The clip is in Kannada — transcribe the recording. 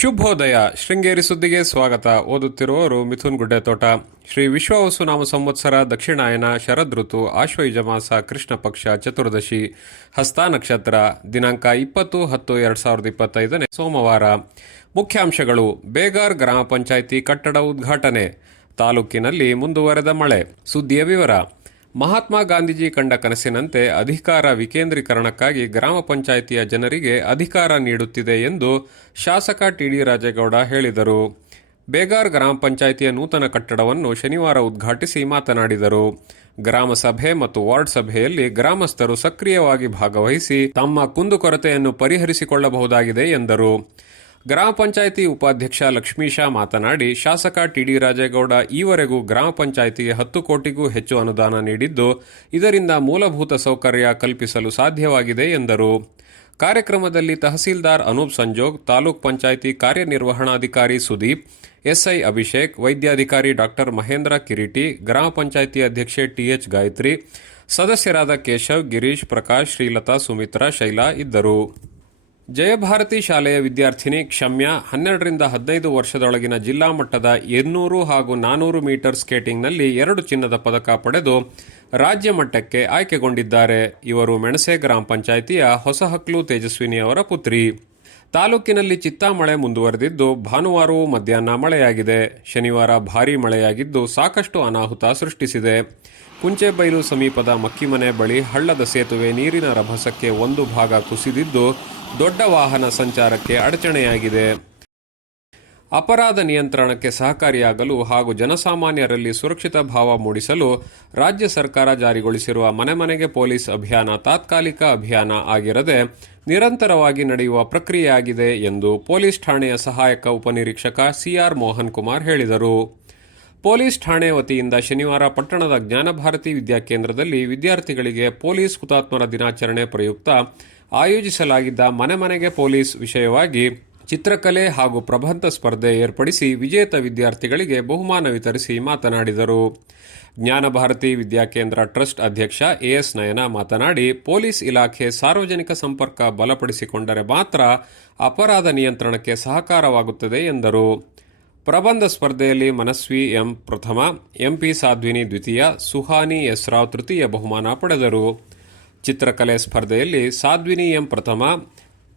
ಶುಭೋದಯ. ಶೃಂಗೇರಿ ಸುದ್ದಿಗೆ ಸ್ವಾಗತ. ಓದುತ್ತಿರುವವರು ಮಿಥುನ್ ಗುಡ್ಡೆತೋಟ. ಶ್ರೀ ವಿಶ್ವವಸು ನಾಮ ಸಂವತ್ಸರ, ದಕ್ಷಿಣಾಯನ, ಶರದ್ ಋತು ಆಶ್ವಯುಜ ಮಾಸ ಕೃಷ್ಣ ಪಕ್ಷ, ಚತುರ್ದಶಿ, ಹಸ್ತ ನಕ್ಷತ್ರ, ದಿನಾಂಕ ಇಪ್ಪತ್ತು ಹತ್ತು ಎರಡ್ ಸಾವಿರದ ಇಪ್ಪತ್ತೈದನೇ ಸೋಮವಾರ. ಮುಖ್ಯಾಂಶಗಳು. ಬೇಗಾರ್ ಗ್ರಾಮ ಪಂಚಾಯಿತಿ ಕಟ್ಟಡ ಉದ್ಘಾಟನೆ. ತಾಲೂಕಿನಲ್ಲಿ ಮುಂದುವರೆದ ಮಳೆ. ಸುದ್ದಿಯ ವಿವರ. ಮಹಾತ್ಮ ಗಾಂಧೀಜಿ ಕಂಡ ಕನಸಿನಂತೆ ಅಧಿಕಾರ ವಿಕೇಂದ್ರೀಕರಣಕ್ಕಾಗಿ ಗ್ರಾಮ ಪಂಚಾಯಿತಿಯ ಜನರಿಗೆ ಅಧಿಕಾರ ನೀಡುತ್ತಿದೆ ಎಂದು ಶಾಸಕ ಟಿಡಿ ರಾಜೇಗೌಡ ಹೇಳಿದರು. ಬೇಗಾರ್ ಗ್ರಾಮ ಪಂಚಾಯಿತಿಯ ನೂತನ ಕಟ್ಟಡವನ್ನು ಶನಿವಾರ ಉದ್ಘಾಟಿಸಿ ಮಾತನಾಡಿದರು. ಗ್ರಾಮ ಸಭೆ ಮತ್ತು ವಾರ್ಡ್ ಸಭೆಯಲ್ಲಿ ಗ್ರಾಮಸ್ಥರು ಸಕ್ರಿಯವಾಗಿ ಭಾಗವಹಿಸಿ ತಮ್ಮ ಕುಂದುಕೊರತೆಯನ್ನು ಪರಿಹರಿಸಿಕೊಳ್ಳಬಹುದಾಗಿದೆ ಎಂದರು. ಗ್ರಾಮ ಪಂಚಾಯಿತಿ ಉಪಾಧ್ಯಕ್ಷ ಲಕ್ಷ್ಮೀಶ ಮಾತನಾಡಿ, ಶಾಸಕ ಟಿಡಿ ರಾಜೇಗೌಡ ಈವರೆಗೂ ಗ್ರಾಮ ಪಂಚಾಯಿತಿಗೆ ಹತ್ತು ಕೋಟಿಗೂ ಹೆಚ್ಚು ಅನುದಾನ ನೀಡಿದ್ದು, ಇದರಿಂದ ಮೂಲಭೂತ ಸೌಕರ್ಯ ಕಲ್ಪಿಸಲು ಸಾಧ್ಯವಾಗಿದೆ ಎಂದರು. ಕಾರ್ಯಕ್ರಮದಲ್ಲಿ ತಹಸೀಲ್ದಾರ್ ಅನೂಪ್ ಸಂಜೋಗ್, ತಾಲೂಕ್ ಪಂಚಾಯಿತಿ ಕಾರ್ಯನಿರ್ವಹಣಾಧಿಕಾರಿ ಸುದೀಪ್, ಎಸ್ಐ ಅಭಿಷೇಕ್, ವೈದ್ಯಾಧಿಕಾರಿ ಡಾಕ್ಟರ್ ಮಹೇಂದ್ರ ಕಿರೀಟಿ, ಗ್ರಾಮ ಪಂಚಾಯಿತಿ ಅಧ್ಯಕ್ಷೆ ಟಿಎಚ್ ಗಾಯತ್ರಿ, ಸದಸ್ಯರಾದ ಕೇಶವ್, ಗಿರೀಶ್ ಪ್ರಕಾಶ್, ಶ್ರೀಲತಾ ಸುಮಿತ್ರಾ, ಶೈಲಾ ಇದ್ದರು. ಜಯಭಾರತಿ ಶಾಲೆಯ ವಿದ್ಯಾರ್ಥಿನಿ ಕ್ಷಮ್ಯ ಹನ್ನೆರಡರಿಂದ ಹದಿನೈದು ವರ್ಷದೊಳಗಿನ ಜಿಲ್ಲಾ ಮಟ್ಟದ ಇನ್ನೂರು ಹಾಗೂ ನಾನೂರು ಮೀಟರ್ ಸ್ಕೇಟಿಂಗ್ನಲ್ಲಿ ಎರಡು ಚಿನ್ನದ ಪದಕ ಪಡೆದು ರಾಜ್ಯ ಮಟ್ಟಕ್ಕೆ ಆಯ್ಕೆಗೊಂಡಿದ್ದಾರೆ. ಇವರು ಮೆಣಸೆ ಗ್ರಾಮ ಪಂಚಾಯಿತಿಯ ಹೊಸಹಕ್ಲು ತೇಜಸ್ವಿನಿ ಅವರ ಪುತ್ರಿ. ತಾಲೂಕಿನಲ್ಲಿ ಚಿತ್ತಾ ಮಳೆ ಮುಂದುವರೆದಿದ್ದು ಭಾನುವಾರವೂ ಮಧ್ಯಾಹ್ನ ಮಳೆಯಾಗಿದೆ. ಶನಿವಾರ ಭಾರೀ ಮಳೆಯಾಗಿದ್ದು ಸಾಕಷ್ಟು ಅನಾಹುತ ಸೃಷ್ಟಿಸಿದೆ. ಕುಂಚೆಬೈಲು ಸಮೀಪದ ಮಕ್ಕಿಮನೆ ಬಳಿ ಹಳ್ಳದ ಸೇತುವೆ ನೀರಿನ ರಭಸಕ್ಕೆ ಒಂದು ಭಾಗ ಕುಸಿದಿದ್ದು ದೊಡ್ಡ ವಾಹನ ಸಂಚಾರಕ್ಕೆ ಅಡಚಣೆಯಾಗಿದೆ. ಅಪರಾಧ ನಿಯಂತ್ರಣಕ್ಕೆ ಸಹಕಾರಿಯಾಗಲು ಹಾಗೂ ಜನಸಾಮಾನ್ಯರಲ್ಲಿ ಸುರಕ್ಷಿತ ಭಾವ ಮೂಡಿಸಲು ರಾಜ್ಯ ಸರ್ಕಾರ ಜಾರಿಗೊಳಿಸಿರುವ ಮನೆ ಮನೆಗೆ ಪೊಲೀಸ್ ಅಭಿಯಾನ ತಾತ್ಕಾಲಿಕ ಅಭಿಯಾನ ಆಗಿರದೆ ನಿರಂತರವಾಗಿ ನಡೆಯುವ ಪ್ರಕ್ರಿಯೆಯಾಗಿದೆ ಎಂದು ಪೊಲೀಸ್ ಠಾಣೆಯ ಸಹಾಯಕ ಉಪನಿರೀಕ್ಷಕ ಸಿಆರ್ ಮೋಹನ್ ಕುಮಾರ್ ಹೇಳಿದರು. ಪೊಲೀಸ್ ಠಾಣೆ ವತಿಯಿಂದ ಶನಿವಾರ ಪಟ್ಟಣದ ಜ್ಞಾನಭಾರತಿ ವಿದ್ಯಾಕೇಂದ್ರದಲ್ಲಿ ವಿದ್ಯಾರ್ಥಿಗಳಿಗೆ ಪೊಲೀಸ್ ಹುತಾತ್ಮರ ದಿನಾಚರಣೆ ಪ್ರಯುಕ್ತ ಆಯೋಜಿಸಲಾಗಿದ್ದ ಮನೆ ಮನೆಗೆ ಪೊಲೀಸ್ ವಿಷಯವಾಗಿ ಚಿತ್ರಕಲೆ ಹಾಗೂ ಪ್ರಬಂಧ ಸ್ಪರ್ಧೆ ಏರ್ಪಡಿಸಿ ವಿಜೇತ ವಿದ್ಯಾರ್ಥಿಗಳಿಗೆ ಬಹುಮಾನ ವಿತರಿಸಿ ಮಾತನಾಡಿದರು. ಜ್ಞಾನಭಾರತಿ ವಿದ್ಯಾಕೇಂದ್ರ ಟ್ರಸ್ಟ್ ಅಧ್ಯಕ್ಷ ಎಎಸ್ ನಯನ ಮಾತನಾಡಿ, ಪೊಲೀಸ್ ಇಲಾಖೆ ಸಾರ್ವಜನಿಕ ಸಂಪರ್ಕ ಬಲಪಡಿಸಿಕೊಂಡರೆ ಮಾತ್ರ ಅಪರಾಧ ನಿಯಂತ್ರಣಕ್ಕೆ ಸಹಕಾರವಾಗುತ್ತದೆ ಎಂದರು. ಪ್ರಬಂಧ ಸ್ಪರ್ಧೆಯಲ್ಲಿ ಮನಸ್ವಿ ಎಂ ಪ್ರಥಮ ಎಂಪಿ ಸಾಧ್ವಿನಿ ದ್ವಿತೀಯ, ಸುಹಾನಿ ಎಸ್ ರಾವ್ ತೃತೀಯ ಬಹುಮಾನ ಪಡೆದರು. ಚಿತ್ರಕಲೆ ಸ್ಪರ್ಧೆಯಲ್ಲಿ ಸಾಧ್ವಿನಿ ಎಂ ಪ್ರಥಮ